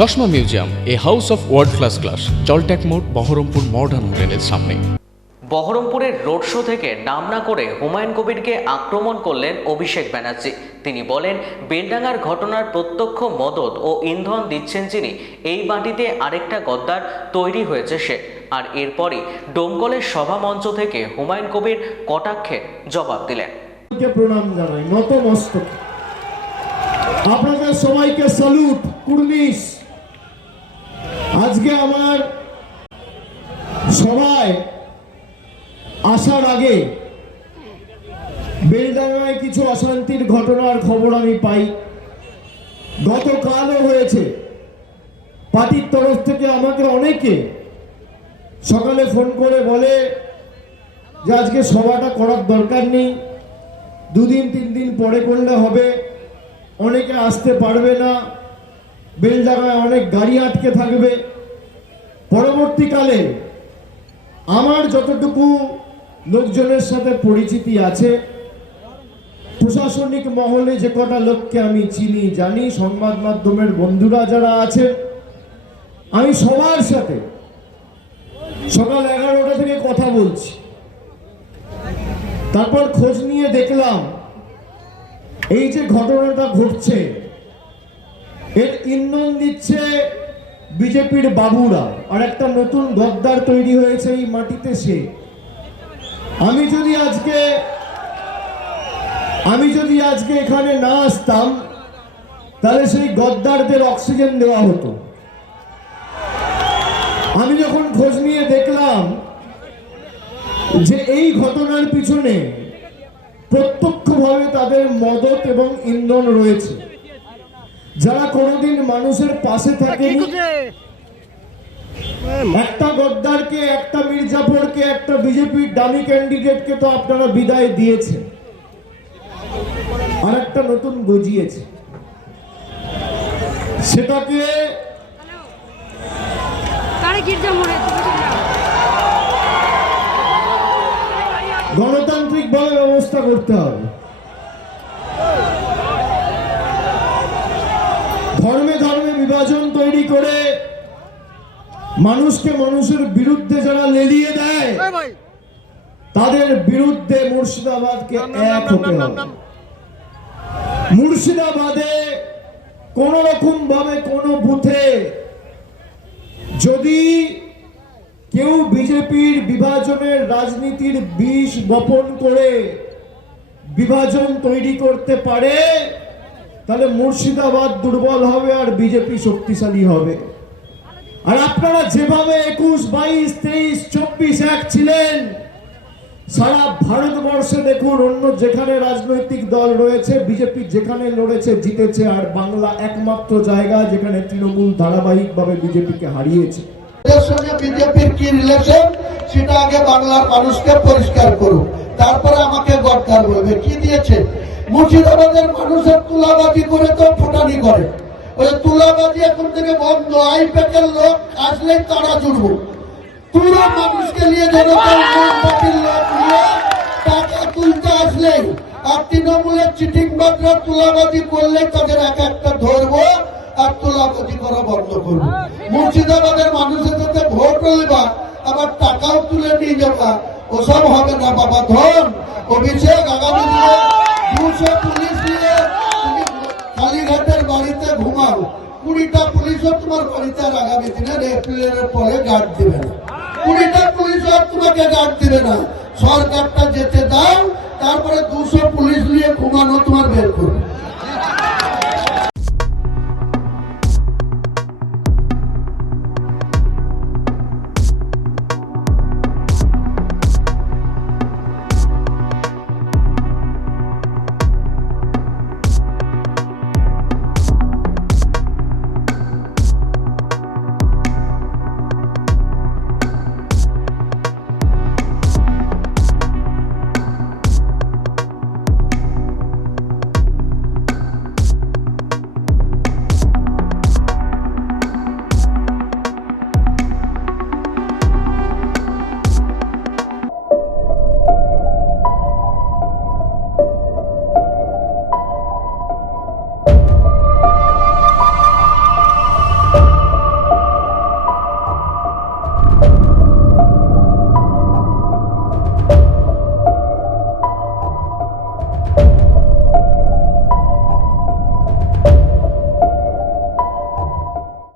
চশমা museum, a house of world class, জলট্যাক মোড়, বহরমপুর মডার্ন হোটেলের সামনে। বহরমপুরের রোড শো থেকে নাম না করে হুমায়ুন কবিরকে আক্রমণ করলেন অভিষেক ব্যানার্জি। তিনি বলেন, বেলডাঙ্গার ঘটনার প্রত্যক্ষ মদত ও ইন্ধন দিচ্ছেন যিনি, এই মাটিতে আরেকটা গদ্দার তৈরি হয়েছে সে। আর এরপরই ডোমকলের সভা মঞ্চ থেকে হুমায়ুন কবির কটাক্ষের জবাব দিলেন। প্রণাম জানাই, নতমস্তক। আপনাদের সবাইকে স্যালুট, কুর্নিশ। আজকে আমার সভায় আসার আগে বেলডাঙ্গায় কিছু অশান্তির ঘটনার খবর আমি পাই। গতকালও হয়েছে। পার্টির তরফ থেকে আমাকে অনেকে সকালে ফোন করে বলে যে আজকে সভাটা করার দরকার নেই, 2 দিন 3 দিন পরে করলে হবে, অনেকে আসতে পারবে না, বেলডাঙ্গায় অনেক গাড়ি আটকে থাকবে। পরবর্তীকালে আমার যতটুকু লোকজনের সাথে পরিচিতি আছে, প্রশাসনিক মহলে যে কটা লোককে আমি চিনি জানি, সংবাদ মাধ্যমের বন্ধুরা যারা আছে, আমি সবার সাথে সকাল 11টা থেকে কথা বলছি। তারপর খোঁজ নিয়ে দেখলাম এই যে ঘটনাটা ঘটছে এর ইন্ধন দিচ্ছে বিজেপির বাবুরা, আর একটা নতুন গদ্দার তৈরি হয়েছে এই মাটিতে সে। আমি যদি আজকে এখানে না আসতাম তাহলে সেই গদ্দারদের অক্সিজেন দেওয়া হতো। আমি যখন খোঁজ নিয়ে দেখলাম যে এই ঘটনার পিছনে প্রত্যক্ষভাবে তাদের মদত এবং ইন্ধন রয়েছে, যারা কোনোদিন মানুষের পাশে থাকেনি, একটা গদ্দারকে, একটা মির্জাফরকে, একটা বিজেপির ডামি ক্যান্ডিডেটকে তো আপনারা বিদায় দিয়েছেন, আর একটা নতুন গজিয়েছে। সেটাকে গণতান্ত্রিকভাবে ব্যবস্থা করতে হবে। ধর্মে ধর্মে বিভাজন তৈরি করে মানুষকে মানুষের বিরুদ্ধে যারা লেলিয়ে দেয়, তাদের বিরুদ্ধে মুর্শিদাবাদকে এক হতে হবে। মুর্শিদাবাদে কোন রকম ভাবে কোন বুথে যদি কেউ বিজেপির বিভাজনের রাজনীতির বিষ বপন করে বিভাজন তৈরি করতে পারে, তাহলে মুর্শিদাবাদ দুর্বল হবে আর বিজেপি শক্তিশালী হবে। আর আপনারা যেভাবে 21, 22, 23, 24 এক ছিলেন, সারা ভারতবর্ষে দেখুন, অন্য যেখানে রাজনৈতিক দল রয়েছে, বিজেপি যেখানে লড়েছে জিতেছে, আর বাংলা একমাত্র জায়গা যেখানে তৃণমূল ধারাবাহিকভাবে বিজেপিকে হারিয়েছে। এর সঙ্গে বিজেপির কি রিলেশন সেটা আগে বাংলার মানুষকে পরিষ্কার করুন, তারপরে আমাকে গদ্দার বলবে। কি দিয়েছে? মুর্শিদাবাদের মানুষের তুলাবাজি করে তো ফুটানি করে। ওই তুলাবাজি এখন থেকে বন্ধ। আইপ্যাকের লোক আসলেই তারা জুড়বো, পুরো মানুষকে নিয়ে জনতার লোক নিয়ে টাকা তুলতে আসলেই, আর তৃণমূলের চিটিংবাজরা তুলাবাজি করলে তাদের এক একটা ধরবো আর তুলাবাজি করা বন্ধ করবো। মুর্শিদাবাদের মানুষের সাথে ভোট হইবা, আবার টাকাও তুলে নিয়ে যাবা, ওসব হবে না বাবা। ধন অভিষেক আগামী দিনে 200 পুলিশ নিয়ে তুমি কালীঘাটের বাড়িতে ঘুমাও, 20টা পুলিশও তোমার বাড়িতে আর আগামী দিনে এপ্রিলের পরে গার্ড দিবে না। 20টা পুলিশও আর তোমাকে গার্ড দিবে না। সরকারটা যেতে দাও, তারপরে 200 পুলিশ নিয়ে ঘুমানো তোমার বের করবে।